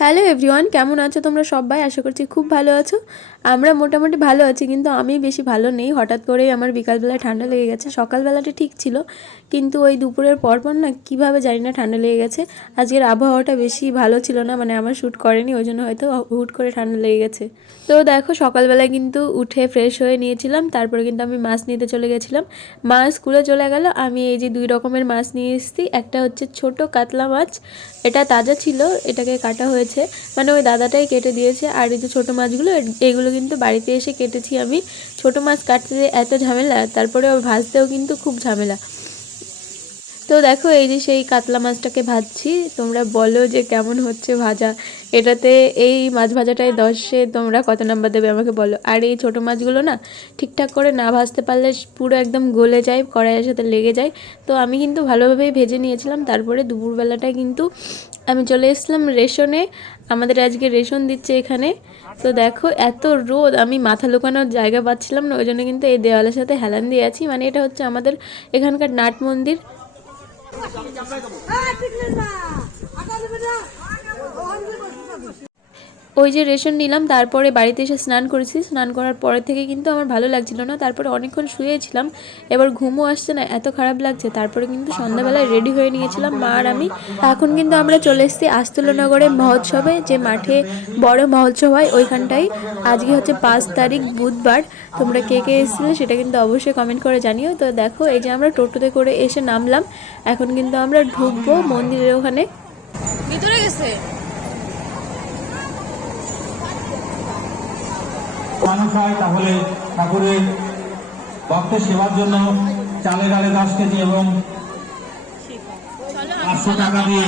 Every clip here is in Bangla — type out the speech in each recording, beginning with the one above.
হ্যালো এভরিওয়ান কেমন আছো তোমরা সবাই? আশা করছি খুব ভালো আছো। আমরা মোটামুটি ভালো আছি, কিন্তু আমি বেশি ভালো নেই। হঠাৎ করেই আমার বিকালবেলা ঠান্ডা লেগে গেছে। সকালবেলাটা ঠিক ছিল, কিন্তু ওই দুপুরের পরপর না কীভাবে জানি না ঠান্ডা লেগে গেছে। আজকের আবহাওয়াটা বেশি ভালো ছিল না মানে আমার শ্যুট করেনি, ওই জন্য হয়তো হুট করে ঠান্ডা লেগে গেছে। তো দেখো, সকালবেলায় কিন্তু উঠে ফ্রেশ হয়ে নিয়েছিলাম, তারপরে কিন্তু আমি মাছ নিতে চলে গেছিলাম। মা স্কুলে চলে গেল, আমি এই যে দুই রকমের মাছ নিয়ে এসেছি। একটা হচ্ছে ছোট কাতলা মাছ, এটা তাজা ছিল, এটাকে কাটা হয়েছে মানে ওই দাদাটাই কেটে দিয়েছে। আর এই যে ছোটো মাছগুলো এগুলো কিন্তু বাড়িতে এসে কেটেছি আমি। ছোট মাছ কাটতে এত ঝামেলা, তারপরে ভাজতেও কিন্তু খুব ঝামেলা। তো দেখো, এই যে সেই কাতলা মাছটাকে ভাজছি। তোমরা বলো যে কেমন হচ্ছে ভাজা। এটাতে এই মাছ ভাজাটায় দশে তোমরা কত নাম্বার দেবে আমাকে বলো। আর এই ছোটো মাছগুলো না, ঠিকঠাক করে না ভাজতে পারলে পুরো একদম গলে যায়, কড়াইয়ের সাথে লেগে যায়। তো আমি কিন্তু ভালোভাবেই ভেজে নিয়েছিলাম। তারপরে দুপুরবেলাটায় কিন্তু আমি চলে এসলাম রেশনে আমাদের আজকে রেশন দিচ্ছে এখানে তো দেখো এত রোদ আমি মাথা লুকানোর জায়গা পাচ্ছিলাম না ওই জন্য কিন্তু এই দেওয়ালের সাথে হেলান দিয়ে আছি মানে এটা হচ্ছে আমাদের এখানকার নাট মন্দির ওই যে রেশন নিলাম, তারপরে বাড়িতে এসে স্নান করেছি। স্নান করার পরে থেকে কিন্তু আমার ভালো লাগছিল না। তারপরে অনেকক্ষণ শুয়েছিলাম। এবার ঘুমও আসছে না, এত খারাপ লাগছে। তারপরে কিন্তু সন্ধ্যাবেলায় রেডি হয়ে নিয়েছিলাম, মা আর আমি। এখন কিন্তু আমরা চলে এসেছি আস্তলনগরে মহোৎসবে, যে মাঠে বড় মহোৎসব হয় ওইখানটাই আজকে হচ্ছে পাঁচ তারিখ, বুধবার। তোমরা কে কে এসেছিলে সেটা কিন্তু অবশ্যই কমেন্ট করে জানিও। তো দেখো, এই যে আমরা টোটোতে করে এসে নামলাম। এখন কিন্তু আমরা ঢুকবো মন্দিরের ওখানে। ভিতরে গেছে? মানুষ হয় তাহলে ঠাকুরের ভক্তের সেবার জন্য চালের ডালে দশ কেজি এবং পাঁচশো টাকা দিয়ে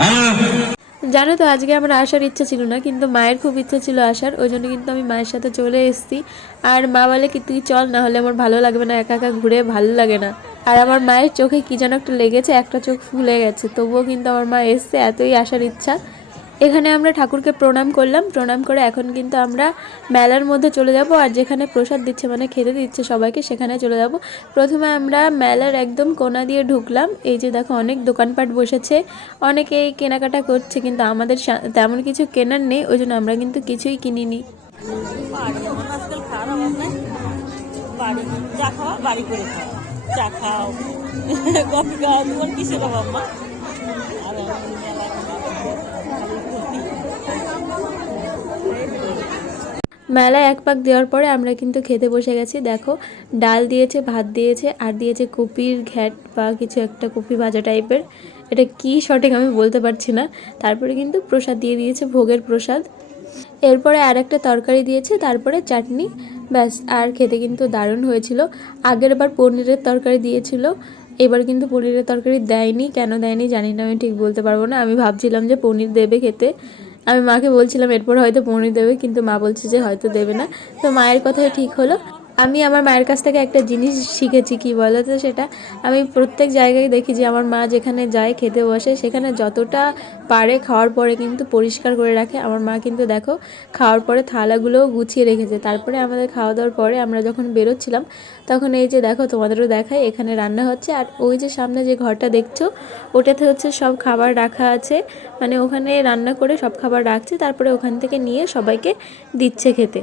হ্যাঁ জানো তো, আজকে আমার আসার ইচ্ছা ছিল না, কিন্তু মায়ের খুব ইচ্ছা ছিল আসার, ওই জন্য কিন্তু আমি মায়ের সাথে চলে এসেছি। আর মা বলে কি, তুই চল, না হলে আমার ভালো লাগবে না, একা একা ঘুরে ভালো লাগে না। আর আমার মায়ের চোখে কি যেন একটা লেগেছে, একটা চোখ ফুলে গেছে। তবুও কিন্তু আমার মা এসছে, এতই আসার ইচ্ছা। এখানে আমরা ঠাকুরকে প্রণাম করলাম। প্রণাম করে এখন কিন্তু আমরা মেলার মধ্যে চলে যাব আর যেখানে প্রসাদ দিচ্ছে মানে খেতে দিচ্ছে সবাইকে, সেখানে চলে যাব। প্রথমে আমরা মেলার একদম কোনা দিয়ে ঢুকলাম। এই যে দেখো, অনেক দোকানপাট বসেছে। অনেকেই কেনাকাটা করছে, কিন্তু আমাদের তেমন কিছু কেনার নেই, ওই জন্য আমরা কিন্তু কিছুই কিনিনি। বাড়ি, যা খাওয়া বাড়ি করে খাও। চা খাও, কফি খাও, তোমার কিসের অভাব, মা আর আমি মেলায় খালি ঘুরতি। মেলায় এক পাক দেওয়ার পরে আমরা কিন্তু খেতে বসে গেছি। দেখো, ডাল দিয়েছে, ভাত দিয়েছে, আর দিয়েছে কপির ঘ্যাট বা কিছু একটা কপি ভাজা টাইপের। এটা কি সঠিক আমি বলতে পারছি না। তারপরে কিন্তু প্রসাদ দিয়ে দিয়েছে, ভোগের প্রসাদ। এরপরে আর একটা তরকারি দিয়েছে, তারপরে চাটনি। ব্যাস, আর খেতে কিন্তু দারুণ হয়েছিল। আগের বার পনিরের তরকারি দিয়েছিল, এবার কিন্তু পনিরের তরকারি দেয়নি। কেন দেয়নি জানি না, আমি ঠিক বলতে পারব না। আমি ভাবছিলাম যে পনির দেবে খেতে। আমি মাকে বলছিলাম, এরপর হয়তো পনির দেবে, কিন্তু মা বলছে যে হয়তো দেবে না। তো মায়ের কথাই ঠিক হলো। আমি আমার মায়ের কাছ থেকে একটা জিনিস শিখেছি, কি বলো তো সেটা? আমি প্রত্যেক জায়গায় দেখি যে আমার মা যেখানে যায়, খেতে বসে, সেখানে যতটা পারে খাওয়ার পরে কিন্তু পরিষ্কার করে রাখে। আমার মা কিন্তু দেখো, খাওয়ার পরে থালাগুলোও গুছিয়ে রেখেছে। তারপরে আমাদের খাওয়া দাওয়ার পরে আমরা যখন বেরোচ্ছিলাম, তখন এই যে দেখো, তোমাদেরও দেখাই, এখানে রান্না হচ্ছে। আর ওই যে সামনে যে ঘরটা দেখছ, ওটাতে হচ্ছে সব খাবার রাখা আছে। মানে ওখানে রান্না করে সব খাবার রাখছে। তারপরে ওখান থেকে নিয়ে সবাইকে দিচ্ছে খেতে।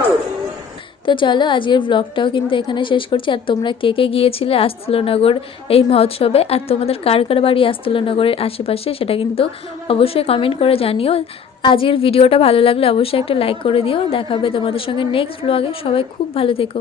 তো চলো আজকের ব্লগটাও কিন্তু এখানে শেষ করছি। আর তোমরা কে কে গিয়েছিলে আস্তলনগর এই মহোৎসবে? আর তোমাদের কার কার বাড়ি আস্তলনগরের আশেপাশে? সেটা কিন্তু অবশ্যই কমেন্ট করে জানিও। আজকের ভিডিওটা ভালো লাগলে অবশ্যই একটা লাইক করে দিও। দেখাবে তোমাদের সঙ্গে নেক্সট ব্লগে সবাই খুব ভালো থেকো।